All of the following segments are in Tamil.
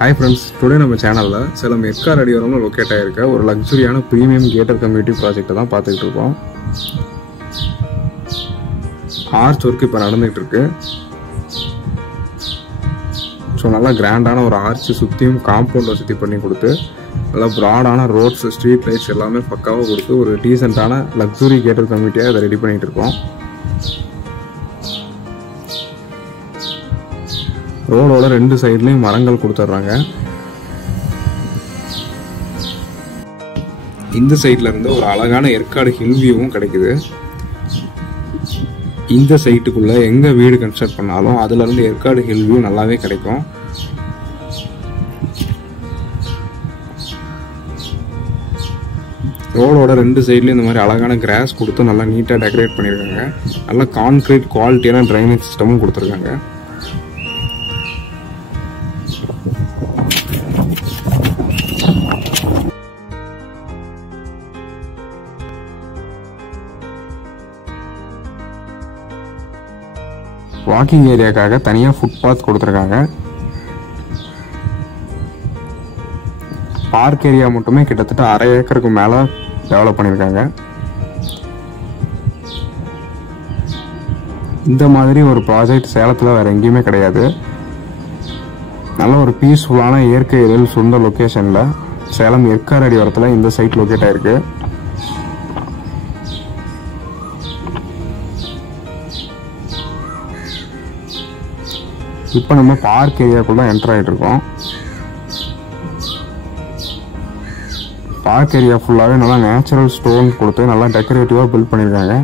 Hi friends, today நம்ம சேனல்ல சேலம் எர்காடு அடிவாரம்ல லொகேட் ஆயிருக்க ஒரு லக்ஸரியான பிரீமியம் கேட்டட் கம்யூனிட்டி ப்ராஜெக்ட் தான் பார்த்துட்டு இருக்கோம். ஆர்ச் ஒர்க் இப்போ நடந்துட்டு இருக்கு. ஸோ நல்லா கிராண்டான ஒரு ஆர்ச் சுற்றியும் காம்பவுண்ட் வசதி பண்ணி கொடுத்து நல்லா ப்ராடான ரோட்ஸ் ஸ்ட்ரீட் லைட்ஸ் எல்லாமே பக்காவாக கொடுத்து ஒரு டீசெண்டான லக்ஸரி கேட்டட் கம்யூனிட்டியாக இதை ரெடி பண்ணிட்டு இருக்கோம். ரோடோட ரெண்டு சைட்லையும் மரங்கள் கொடுத்துட்றாங்க. இந்த சைட்ல இருந்து ஒரு அழகான எர்காடு ஹில் வியூவும் கிடைக்குது. இந்த சைட்டுக்குள்ள எங்க வீடு கன்ஸ்ட்ரக்ட் பண்ணாலும் அதுல இருந்து எர்காடு ஹில் வியூ நல்லாவே கிடைக்கும். ரோடோட ரெண்டு சைட்லயும் இந்த மாதிரி அழகான கிராஸ் கொடுத்து நல்லா நீட்டா டெக்கரேட் பண்ணிருக்காங்க. நல்லா கான்கிரீட் குவாலிட்டியான ட்ரைனேஜ் சிஸ்டமும் கொடுத்துருக்காங்க. வாக்கிங் ஏரியாக்காக தனியாக ஃபுட்பாத் கொடுத்துருக்காங்க. பார்க் ஏரியா மட்டுமே கிட்டத்தட்ட 1/2 ஏக்கருக்கு மேலே டெவலப் பண்ணியிருக்காங்க. இந்த மாதிரி ஒரு ப்ராஜெக்ட் சேலத்தில் வேறு எங்கேயுமே கிடையாது. நல்ல ஒரு பீஸ்ஃபுல்லான இயற்கை எழில் சொந்த லொக்கேஷனில் சேலம் எர்காடு அடிவாரத்தில் இந்த சைட் லொக்கேட் ஆயிருக்கு. இப்போ நம்ம பார்க் ஏரியாக்குள்ள என்டர் ஆகிட்டு இருக்கோம். பார்க் ஏரியா ஃபுல்லாகவே நல்லா நேச்சுரல் ஸ்டோன் கொடுத்து நல்லா டெக்கரேட்டிவாக பில்ட் பண்ணியிருக்காங்க.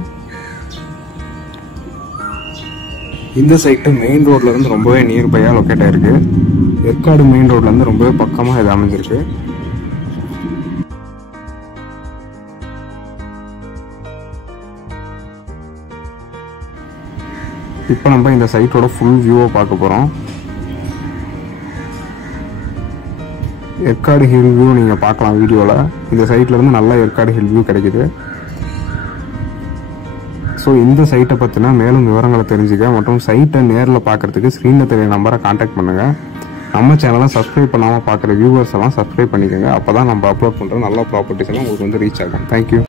இந்த சைட்டு மெயின் ரோட்லேருந்து ரொம்பவே நியர்பையாக லொக்கேட் ஆகிருக்கு. எர்காடு மெயின் ரோட்லேருந்து ரொம்பவே பக்கமாக இது அமைஞ்சிருக்கு. இப்போ நம்ம இந்த சைட்டோட ஃபுல் வியூவை பார்க்க போகிறோம். எர்காடு ஹில் வியூ நீங்கள் பார்க்கலாம் வீடியோவில். இந்த சைட்லேருந்து நல்லா எர்காடு ஹில் வியூ கிடைக்குது. ஸோ இந்த சைட்டை பற்றினா மேலும் விவரங்களை தெரிஞ்சுக்க மற்றும் சைட்டை நேரில் பார்க்குறதுக்கு ஸ்க்ரீனில் தெரிய நம்பரை கான்டாக்ட் பண்ணுங்கள். நம்ம சேனலை சப்ஸ்கிரைப் பண்ணாமல் பார்க்குற வியூவர்ஸ் எல்லாம் சப்ஸ்கிரைப் பண்ணிக்கோங்க. அப்போ தான் நம்ம அப்லோட் பண்ணுற நல்ல ப்ராப்பர்ட்டிஸ் எல்லாம் உங்களுக்கு வந்து ரீச் ஆகும். தேங்க்யூ.